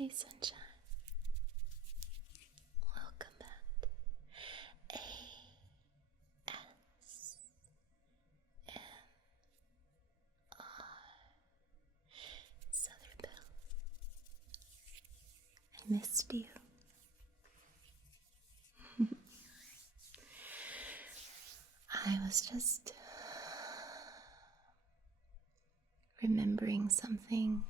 Hi, sunshine. Welcome back. ASMR Southern Belle. I missed you. I was just remembering something.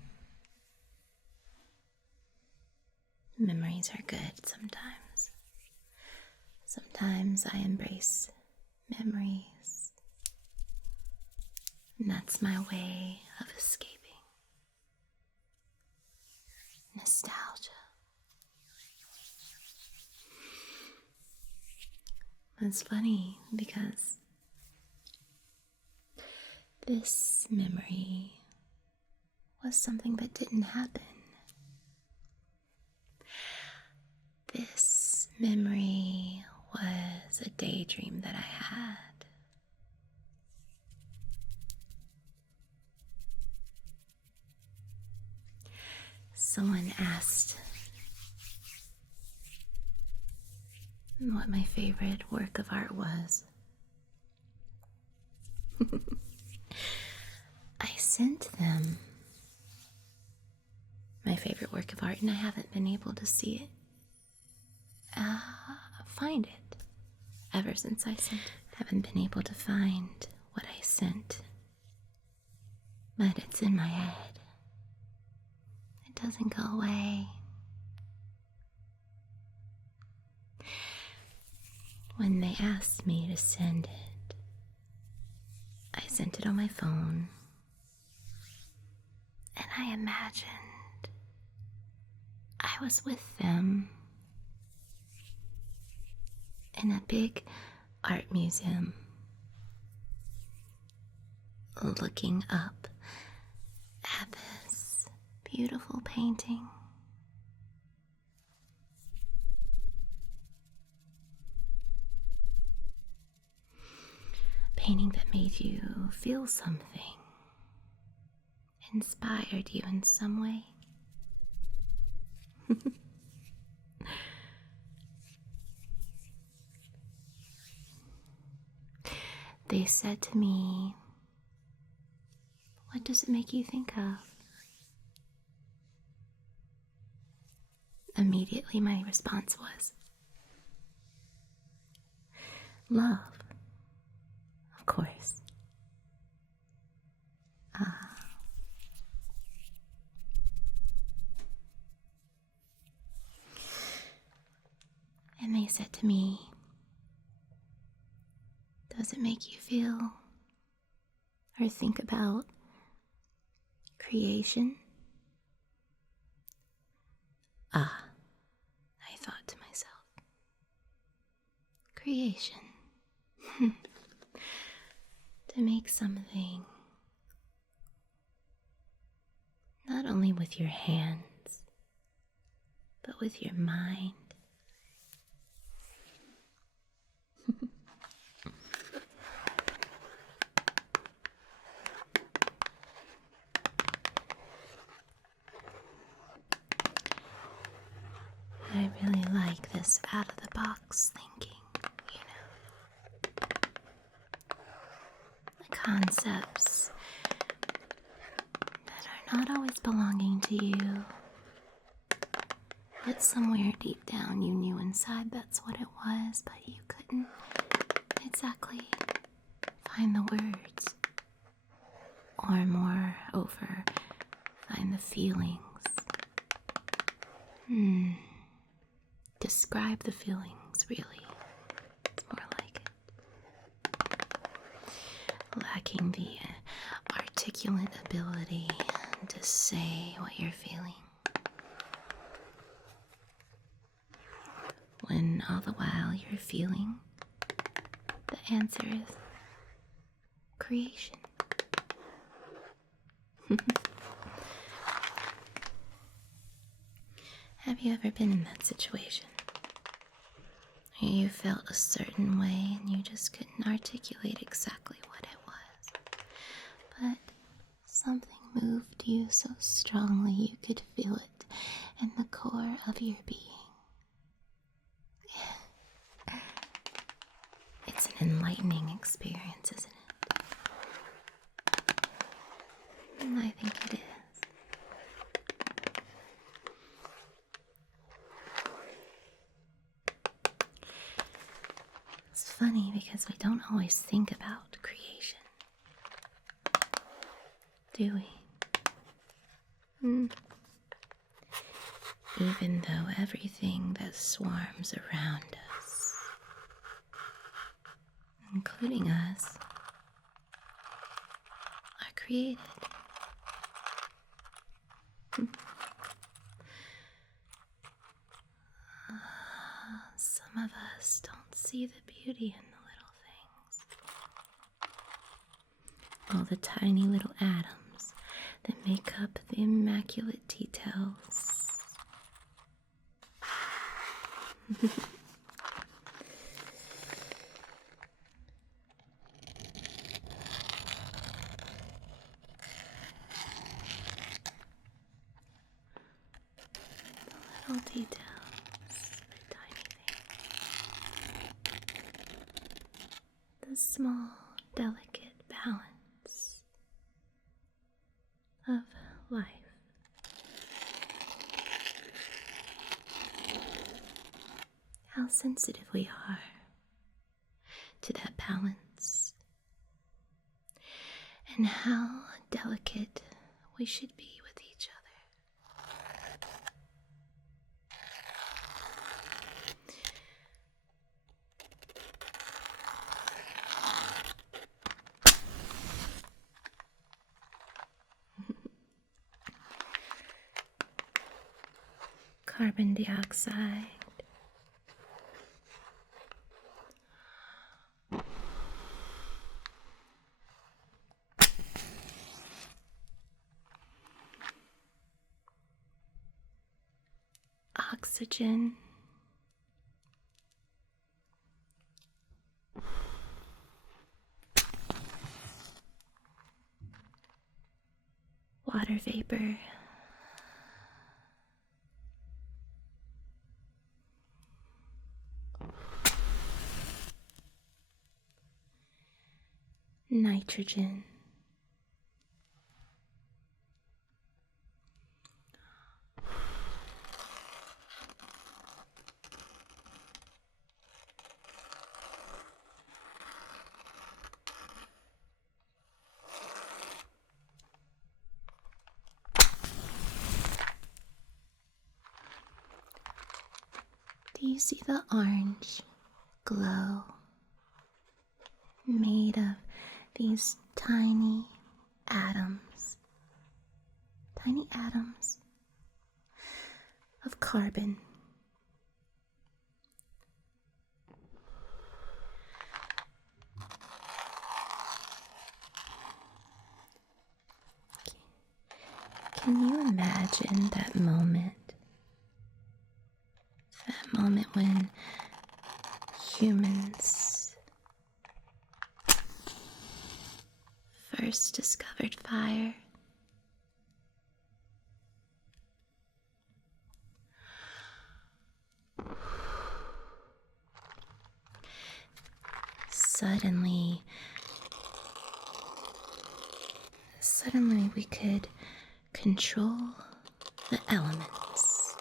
Memories are good sometimes. Sometimes I embrace memories, and that's my way of escaping nostalgia. It's funny because this memory was something that didn't happen. This memory was a daydream that I had. Someone asked what my favorite work of art was. I sent them my favorite work of art, and I haven't been able to see it, find it ever since I sent it. Haven't been able to find what I sent, but it's in my head. It doesn't go away. When they asked me to send it, I sent it on my phone, and I imagined I was with them in a big art museum, looking up at this beautiful painting. Painting that made you feel something, inspired you in some way. They said to me, "What does it make you think of?" Immediately my response was, "Love, of course." And they said to me, "Does it make you feel or think about creation?" I thought to myself, creation. To make something not only with your hands, but with your mind. I really like this out-of-the-box thinking, the concepts that are not always belonging to you, but somewhere deep down you knew inside that's what it was, but you couldn't exactly find the words, or moreover, find the feelings. Describe the feelings, really. It's more like it. Lacking the articulate ability to say what you're feeling. When all the while you're feeling, the answer is creation. Have you ever been in that situation? Where you felt a certain way and you just couldn't articulate exactly what it was, but something moved you so strongly you could feel it in the core of your being. It's an enlightening experience, isn't it? And I think it is. It's funny because we don't always think about creation, do we? Even though everything that swarms around us, including us, are created. Some of us don't see the beauty in the little things. All the tiny little atoms that make up the immaculate details. Little details, the tiny things. The small, delicate balance of life. How sensitive we are to that balance, and how delicate we should be with each other. Carbon dioxide, oxygen, water vapor, nitrogen, do you see the orange glow made of these tiny atoms of carbon? Can you imagine that moment? That moment when humans first discovered fire. Suddenly we could control the elements.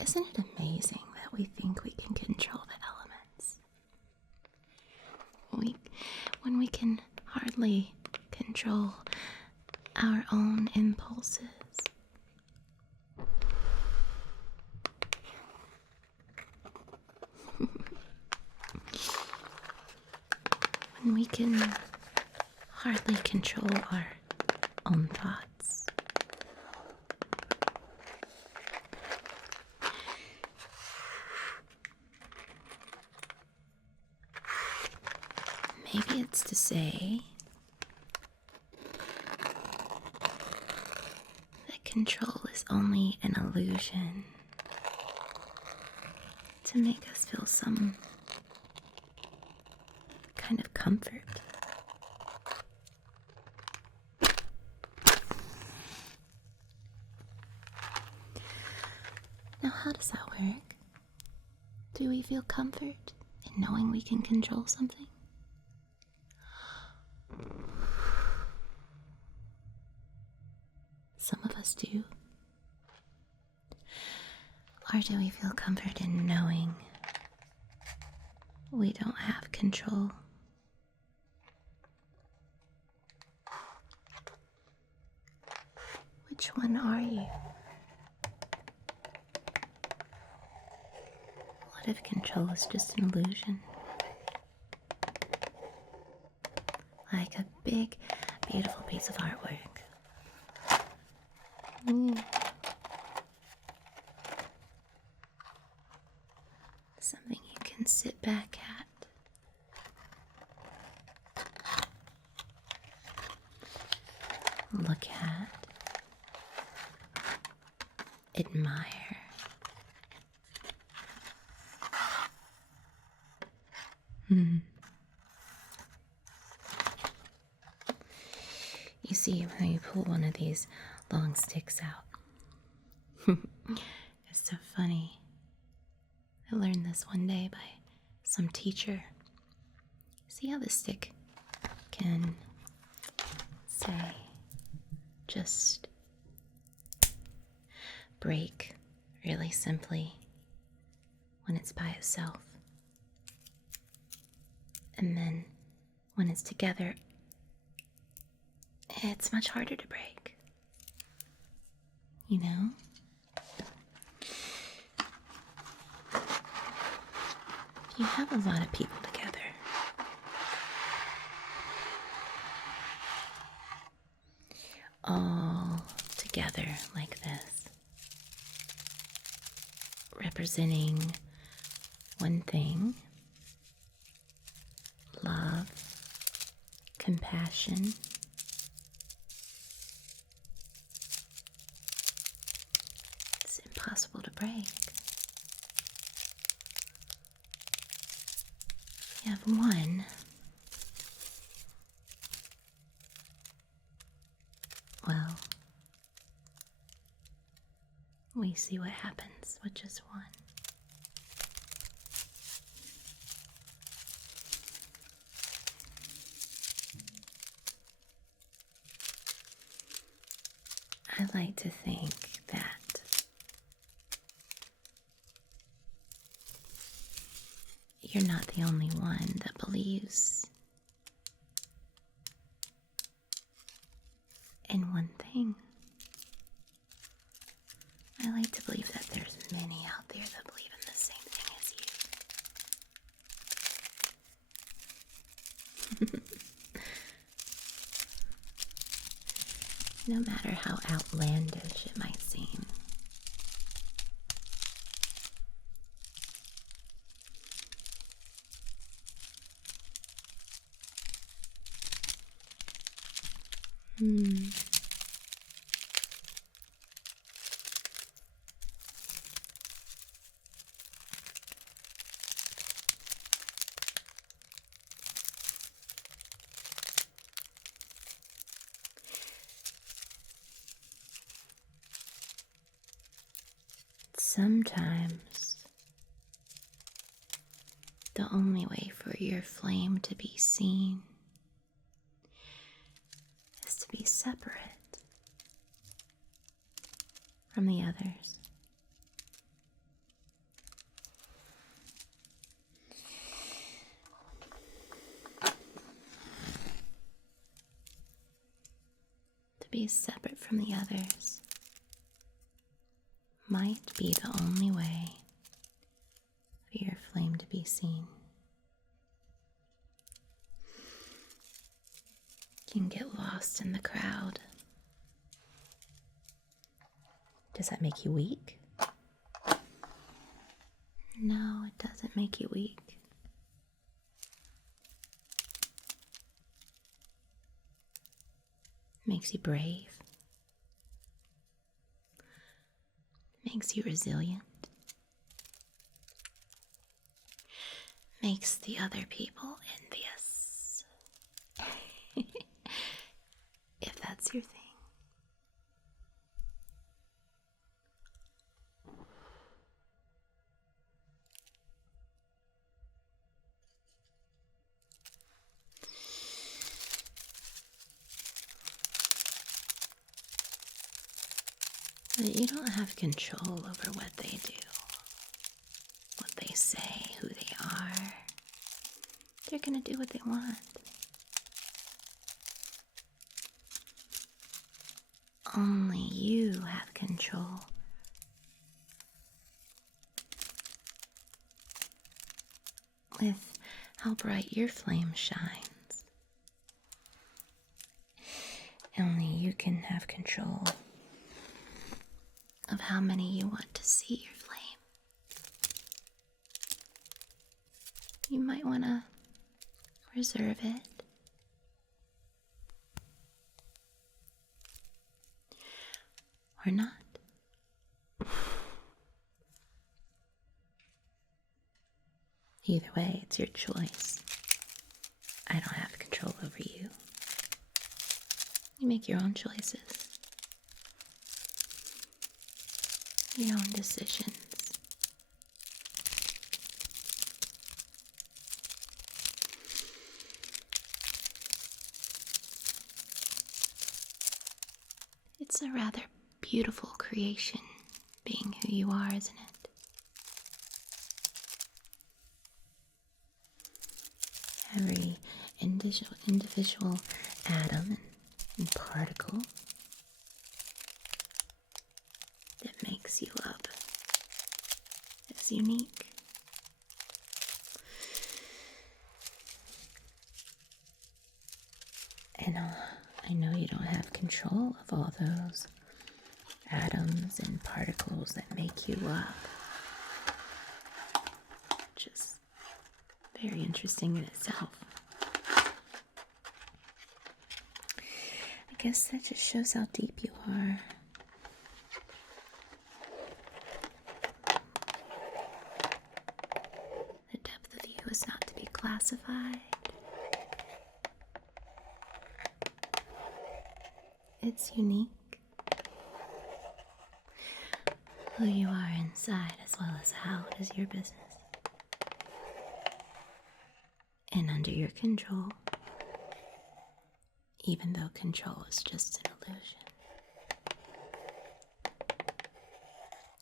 Isn't it amazing that we think we can control the elements? When we can hardly control our own impulses. When we can hardly control our own thoughts. Maybe it's to say that control is only an illusion to make us feel some kind of comfort. Now, how does that work? Do we feel comfort in knowing we can control something? Some of us do. Or do we feel comfort in knowing we don't have control? Which one are you? What if control is just an illusion? Like a big, beautiful piece of artwork. Something you can sit back at, look at, admire. You see, when you pull one of these long sticks out, it's so funny. I learned this one day by some teacher. See how the stick can say, just break really simply when it's by itself. And then when it's together, it's much harder to break. You know? If you have a lot of people together, all together like this, representing one thing: love, compassion, it's impossible to break. You have one, well, we see what happens with just one. I like to think that you're not the only one that believes in one thing. I like to believe that there's many out there that believe in the same thing as you. No matter how outlandish it might seem. Sometimes the only way for your flame to be seen is to be separate from the others. To be separate from the others might be the only way for your flame to be seen. You can get lost in the crowd. Does that make you weak? No, it doesn't make you weak. It makes you brave. Makes you resilient, makes the other people envious. that's your thing. But you don't have control over what they do, what they say, who they are. They're gonna do what they want. Only you have control. With how bright your flame shines. Only you can have control of how many you want to see your flame. You might want to reserve it. Or not. Either way, it's your choice. I don't have control over you. You make your own choices, your own decisions. It's a rather beautiful creation, being who you are, isn't it? Every individual atom and particle that makes you up is unique. And I know you don't have control of all those atoms and particles that make you up. Which is very interesting in itself. I guess that just shows how deep you are. The depth of you is not to be classified. It's unique. Who you are inside as well as out is your business. And under your control, even though control is just an illusion.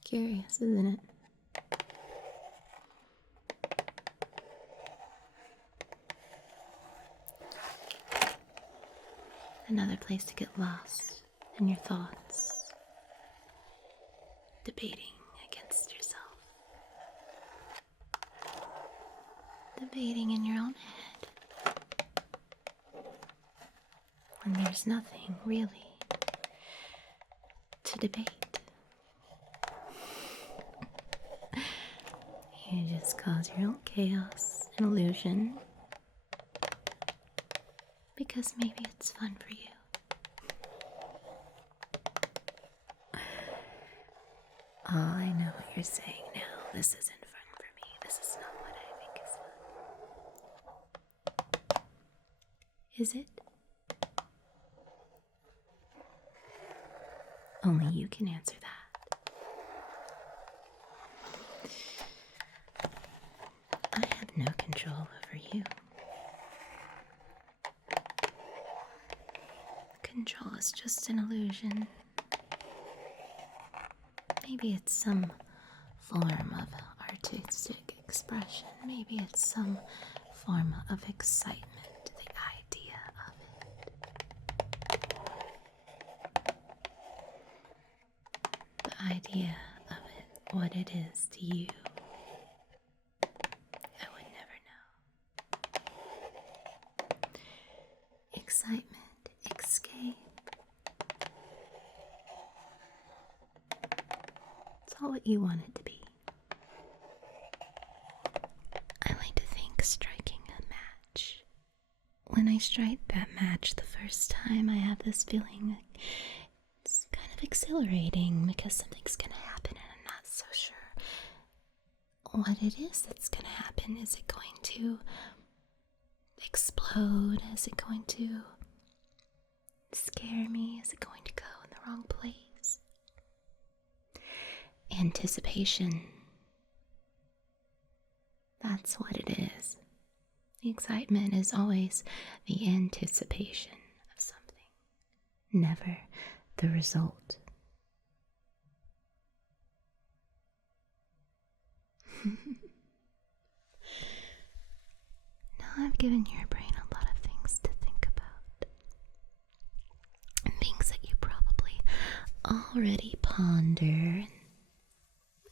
Curious, isn't it? Another place to get lost in your thoughts, debating against yourself, debating in your own head, when there's nothing really to debate. You just cause your own chaos and illusion because maybe it's fun for you. Oh, I know what you're saying now. This isn't fun for me. This is not what I think is fun. Is it? Only you can answer that. I have no control over you. Control is just an illusion. Maybe it's some form of artistic expression. Maybe it's some form of excitement, the idea of it. The idea of it, what it is to you. I would never know. Excitement, escape. It's all what you want it to be. I like to think striking a match. When I strike that match the first time, I have this feeling that it's kind of exhilarating because something's gonna happen and I'm not so sure what it is that's gonna happen. Is it going to explode? Is it going to scare me? Is it going to go in the wrong place? Anticipation. That's what it is. The excitement is always the anticipation of something, never the result. Now I've given your brain a lot of things to think about. Things that you probably already ponder.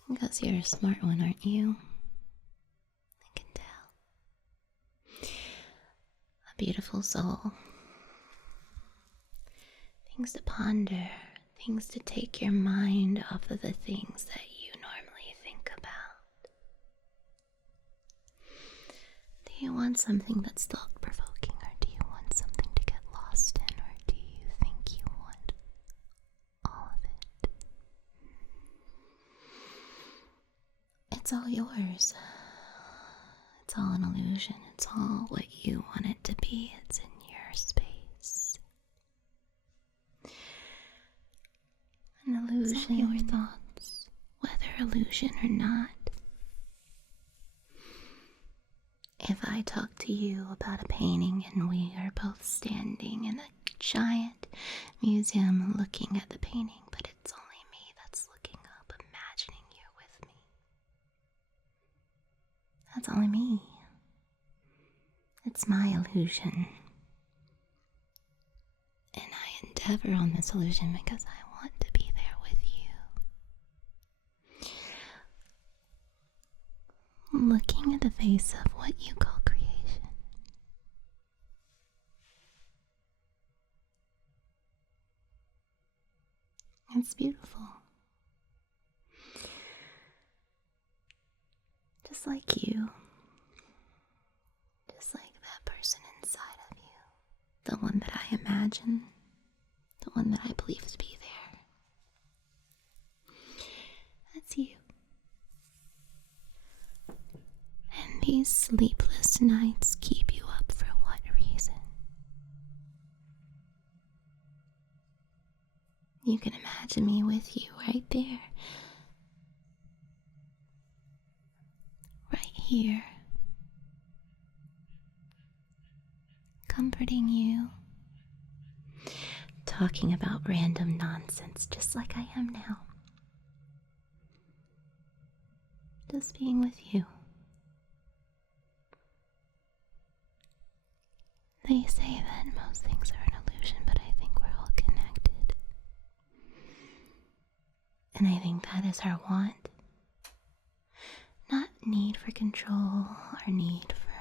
Because you're a smart one, aren't you? I can tell. A beautiful soul. Things to ponder. Things to take your mind off of the things that you normally think about. Do you want something that's thought-provoking, or do you want something to get lost in, or do you think you want all of it? It's all yours. It's all an illusion. It's all what you want it to be. It's in your space. An illusion. Your thoughts, whether illusion or not. If I talk to you about a painting and we are both standing in a giant museum looking at the painting, but it's only me that's looking up, imagining you're with me. That's only me. It's my illusion. And I endeavor on this illusion because I want to be there with you. Looking at the face of what you call creation. It's beautiful. Just like you. Just like that person inside of you. The one that I imagine. The one that I believe to be there. That's you. And these sleepless nights keep you up for what reason? You can imagine me with you right there. Right here. Comforting you. Talking about random nonsense just like I am now. Just being with you. They say that most things are an illusion, but I think we're all connected. And I think that is our want. Not need for control or need for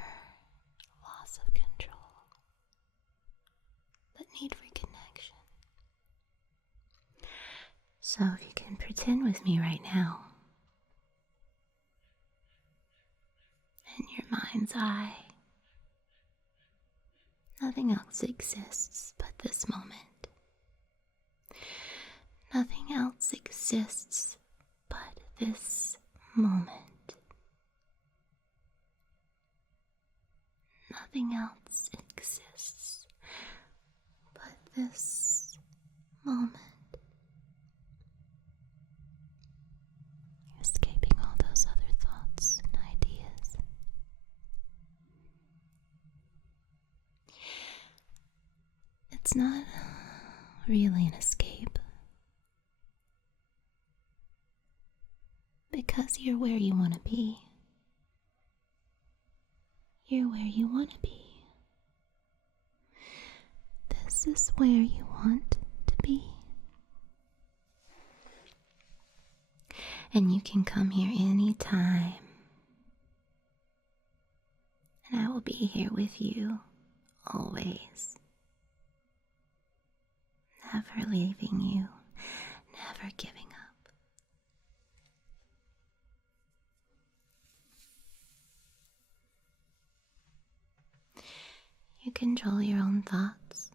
loss of control, but need for connection. So if you can pretend with me right now, in your mind's eye, nothing else exists but this moment. Nothing else exists but this moment. Nothing else exists but this moment. You're escaping all those other thoughts and ideas. It's not really an escape. Because you're where you want to be. You're where you want to be. This is where you want to be. And you can come here anytime. And I will be here with you always. Never leaving you, never giving up. You control your own thoughts.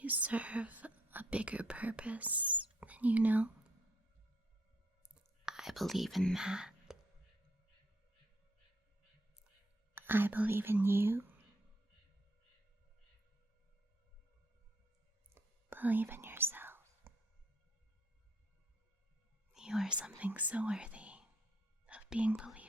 You serve a bigger purpose than you know. I believe in that. I believe in you. Believe in yourself. You are something so worthy of being believed